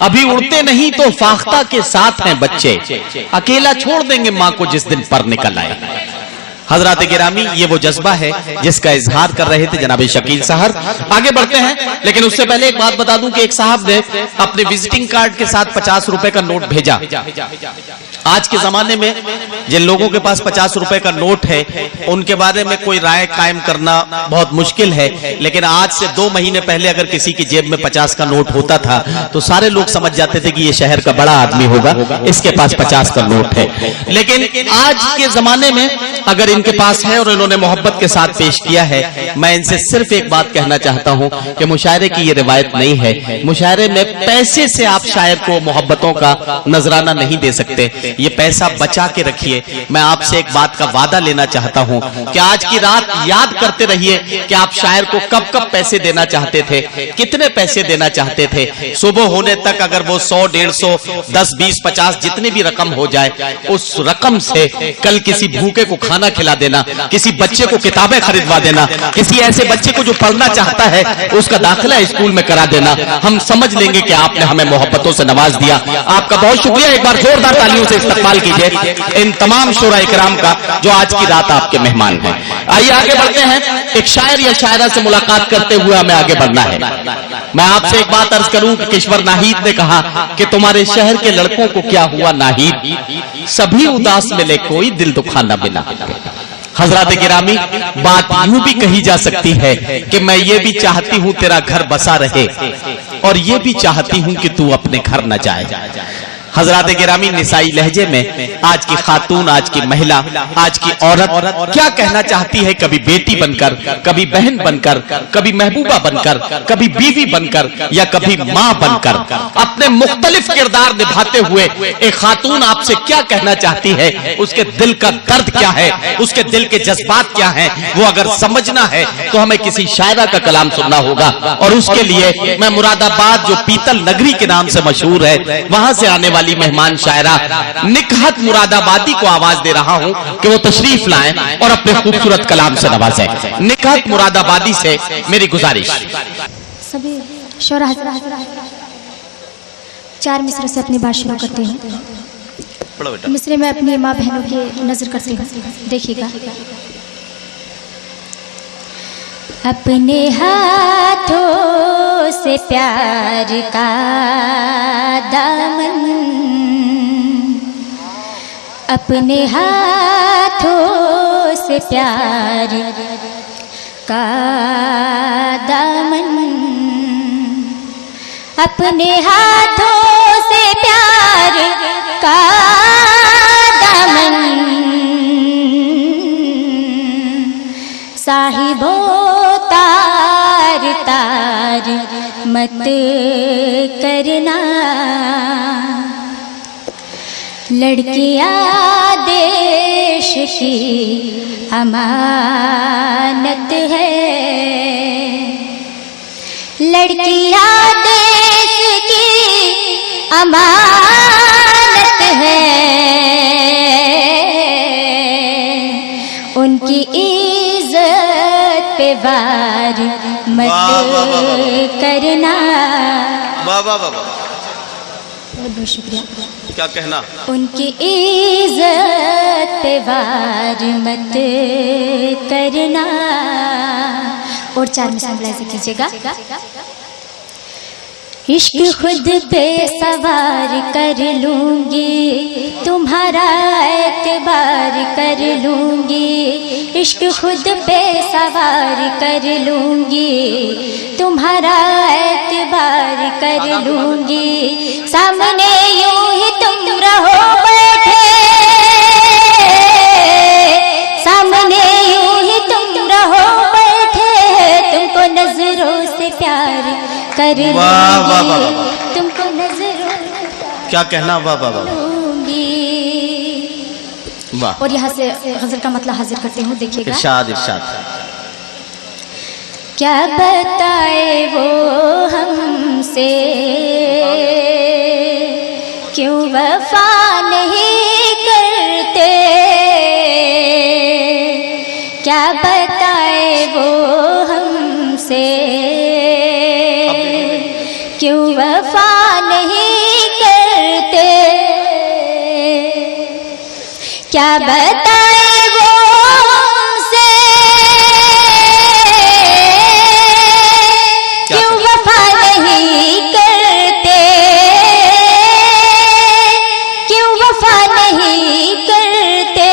ابھی اڑتے نہیں تو فاختہ کے ساتھ ہیں بچے، اکیلا چھوڑ دیں گے ماں کو جس دن پر نکل آئے۔ حضرات گرامی، یہ وہ جذبہ ہے جس کا اظہار کر رہے تھے جناب شکیل صاحب۔ آگے بڑھتے ہیں، لیکن اس سے پہلے ایک بات بتا دوں کہ ایک صاحب نے اپنے وزٹنگ کارڈ کے ساتھ 50 روپے کا نوٹ بھیجا۔ آج کے زمانے میں جن لوگوں کے پاس 50 روپے کا نوٹ ہے ان کے بارے میں کوئی رائے قائم کرنا بہت مشکل ہے، لیکن آج سے 2 مہینے پہلے اگر کسی کی جیب میں 50 کا نوٹ ہوتا تھا تو سارے لوگ سمجھ جاتے تھے کہ یہ شہر کا بڑا آدمی ہوگا، اس کے پاس 50 کا نوٹ ہے۔ لیکن آج کے زمانے میں اگر ان کے پاس ہے اور انہوں نے محبت کے ساتھ پیش کیا ہے، میں ان سے صرف ایک بات کہنا چاہتا ہوں کہ مشاعرے کی یہ روایت نہیں ہے۔ مشاعرے میں پیسے سے آپ شاعر کو محبتوں کا نذرانہ نہیں دے سکتے، یہ پیسہ بچا کے رکھیے۔ میں آپ سے ایک بات کا وعدہ لینا چاہتا ہوں کہ آج کی رات یاد کرتے رہیے کہ آپ شاعر کو کب کب پیسے دینا چاہتے تھے، کتنے پیسے دینا چاہتے تھے۔ صبح ہونے تک اگر وہ 100 150 10 20 50 جتنی بھی رقم ہو جائے، اس رقم سے کل کسی بھوکے کو کھانا کھلا دینا، کسی بچے کو کتابیں خریدوا دینا، کسی ایسے بچے کو جو پڑھنا چاہتا ہے اس کا داخلہ اسکول میں کرا دینا۔ ہم سمجھ لیں گے کہ آپ نے ہمیں محبتوں سے نواز دیا۔ آپ کا بہت شکریہ، ایک بار زوردار تالیوں سے استقبال کیجیے ان تمام شعراء کرام کا جو آج کی رات آپ کے مہمان ہیں۔ آئیے آگے بڑھتے ہیں، ایک شاعر یا شاعرہ سے ملاقات کرتے ہوئے ہمیں آگے بڑھنا ہے۔ میں آپ سے ایک بات عرض کروں کہ کشور ناہید نے کہا کہ تمہارے شہر کے لڑکوں کو کیا ہوا ناہید، سبھی اداس ملے کوئی دل دکھا نہ ملا۔ حضرات گرامی، بات یوں بھی کہی جا سکتی ہے کہ میں یہ بھی چاہتی ہوں تیرا گھر بسا رہے اور یہ بھی چاہتی ہوں کہ تو اپنے گھر نہ جائے۔ حضرات گرامی، نسائی لہجے میں آج کی خاتون، آج کی مہلا، آج کی عورت کیا کہنا چاہتی ہے، کبھی بیٹی بن کر، کبھی بہن بن کر، کبھی محبوبہ بن کر، کبھی بیوی بن کر یا کبھی ماں بن کر، اپنے مختلف کردار نبھاتے ہوئے ایک خاتون آپ سے کیا کہنا چاہتی ہے، اس کے دل کا درد کیا ہے، اس کے دل کے جذبات کیا ہیں، وہ اگر سمجھنا ہے تو ہمیں کسی شاعرہ کا کلام سننا ہوگا۔ اور اس کے لیے میں مراد آباد جو پیتل نگری کے نام سے مشہور ہے، وہاں سے آنے والی مہمان شاعرہ نکہت مراد آبادی کو آواز دے رہا ہوں کہ وہ تشریف لائیں اور اپنے خوبصورت کلام سے نوازیں۔ نکہت مراد آبادی سے میری گزارش۔ سبھی شعراء چار مصروں سے اپنی بات شروع کرتے ہیں۔ مصرے میں اپنی ماں بہنوں کی نظر کرتے ہیں، دیکھیے گا۔ اپنے ہاتھوں سے پیار کا دامن، اپنے ہاتھوں سے پیار کا دامن، اپنے ہاتھوں سے پیار کا دامن، صاحبوں تار تار مت کرنا، لڑکیاں دیش کی امانت ہے، لڑکیاں دیش کی امانت ہے، ان کی عزت پہ وار مت کرنا۔ بہت شکریہ۔ کیا کہنا؟ ان کی عزت پہ وار مت کرنا۔ اور 4 مثال ملاحظہ کیجیے گا۔ عشق خود پہ سوار کر لوں گی، تمہارا اعتبار کر لوں گی، عشق خود پہ سوار کر لوں گی، تمہارا اعتبار کر لوں گی، سامنے یوں ہی تم رہو بیٹھے، سامنے یوں ہی تم رہو بیٹھے، تم کو نظروں سے پیار کر لوں گی، تم کو نظروں سے کیا کہنا؟ واہ واہ واہ واہ۔ اور یہاں سے غزل کا مطلب حاضر کرتے ہوں، دیکھیے گا۔ ارشاد ارشاد۔ کیا بتائے وہ ہم سے کیوں وفا نہیں کرتے، کیا بتائے وہ ہم سے کیوں وفا نہیں کیا بتائے وہ سے کیوں وفا نہیں کرتے، کیوں وفا نہیں کرتے،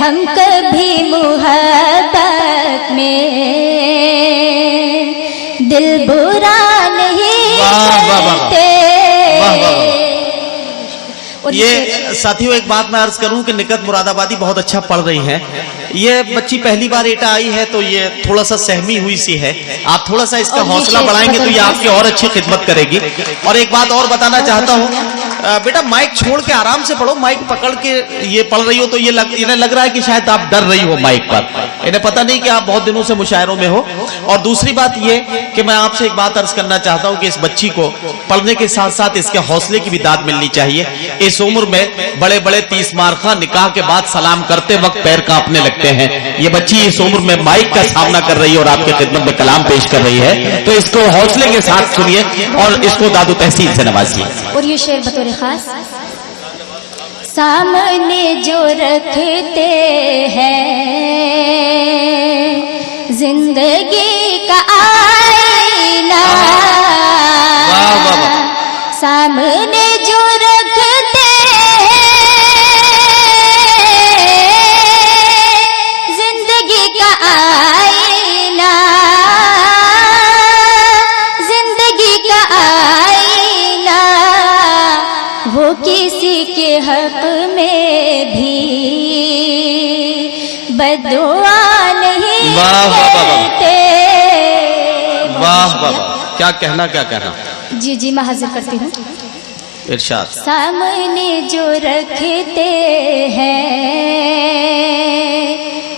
ہم کبھی محبت میں دل برا نہیں کرتے۔ یہ ساتھیوں ایک بات میں عرض کروں کہ نکت مراد آبادی بہت اچھا پڑھ رہی ہیں۔ یہ بچی پہلی بار ایٹا آئی ہے تو یہ تھوڑا سا سہمی ہوئی سی ہے، آپ تھوڑا سا اس کا حوصلہ بڑھائیں گے تو یہ آپ کی اور اچھی خدمت کرے گی۔ اور ایک بات اور بتانا چاہتا ہوں، بیٹا مائک چھوڑ کے آرام سے پڑھو، مائک پکڑ کے یہ پڑھ رہی ہو تو انہیں لگ رہا ہے کہ شاید آپ ڈر رہی ہو مائک پر، انہیں پتہ نہیں کہ آپ بہت دنوں سے مشاعروں میں ہو۔ اور دوسری بات یہ کہ میں آپ سے ایک بات عرض کرنا چاہتا ہوں کہ اس بچی کو پڑھنے کے ساتھ ساتھ اس کے حوصلے کی بھی داد ملنی چاہیے۔ اس عمر میں بڑے بڑے 30 مارخہ نکاح کے بعد سلام کرتے وقت پیر کانپنے لگتے ہیں، یہ بچی اس عمر میں مائک کا سامنا کر رہی ہے اور آپ کی خدمت میں کلام پیش کر رہی ہے، تو اس کو حوصلے کے ساتھ سنیے اور اس کو داد و تحسین سے نوازیے۔ اور یہ شعر بطور خاص، سامنے جو رکھتے ہیں زندگی کا آئینہ، سامنے جو رکھتے ہیں زندگی کا آئینہ، زندگی کا آئینہ، وہ کسی کے حق میں بھی بددعا نہیں کرتے۔ واہ واہ، کیا کہنا کیا کہنا۔ جی جی میں حاضر کرتی ہوں۔ ارشاد۔ سامنے جو رکھتے ہیں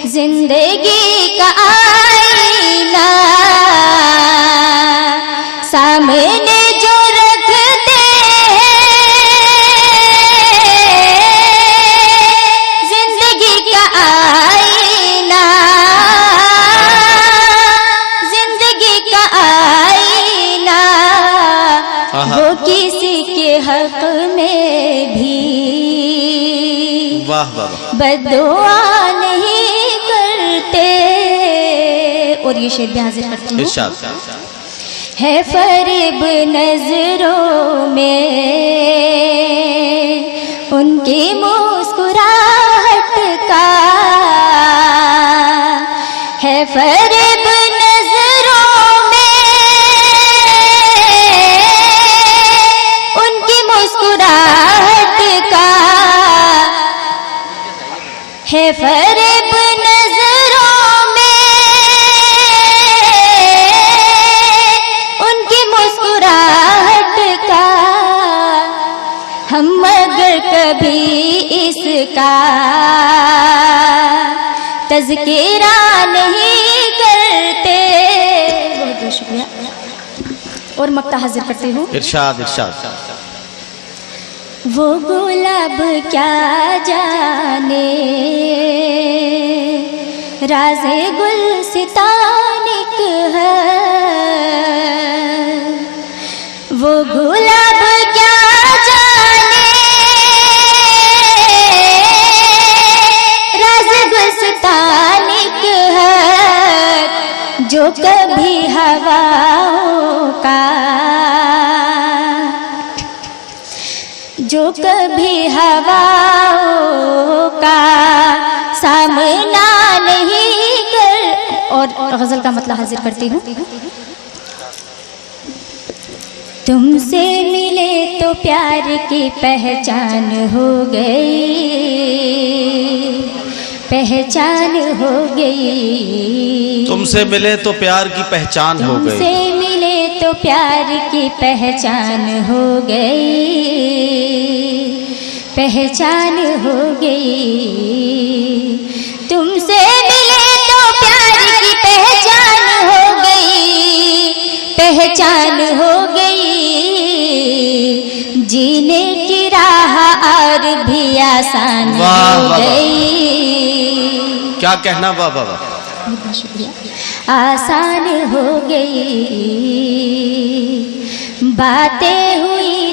زندگی کا آئینہ، سامنے جو رکھتے ہیں زندگی کا آئینہ، زندگی کا آئینہ، وہ کسی کے حق میں بھی واہ واہ، بددعا نہیں کرتے۔ اور یہ شعر بھی حاضر کرتی ہوں۔ ارشاد۔ ہے فریب نظروں میں ان کی مسکراہٹ کا، ہے فریب نظروں میں ان کی مسکراہٹ کا، ہے فریب نظروں میں ان کی مسکراہٹ کا، ہم اگر کبھی اس کا تذکرہ نہیں کرتے۔ بہت بہت شکریہ۔ اور مقطع حاضر کرتی ہوں۔ ارشاد ارشاد۔ وہ گلاب کیا جانے راز گلستانک ہے، وہ گلاب کیا جانے راز گلستانک ہے، جو کبھی ہواؤں کا، جو کبھی ہواؤں کا سامنا نہیں کر۔ اور غزل کا مطلب حاضر کرتی ہوں۔ تم سے ملے تو پیار کی پہچان ہو گئی، پہچان ہو گئی۔ تم سے ملے تو پیار کی پہچان ہو گئی، تم سے ملے تو پیار کی پہچان ہو گئی، پہچان ہو گئی۔ تم سے ملے تو پیار کی پہچان ہو گئی، پہچان ہو گئی۔ جینے کی راہ اور بھی آسان ہو گئی۔ کیا کہنا، واہ واہ واہ، بہت شکریہ۔ آسان ہو گئی، باتیں ہوئی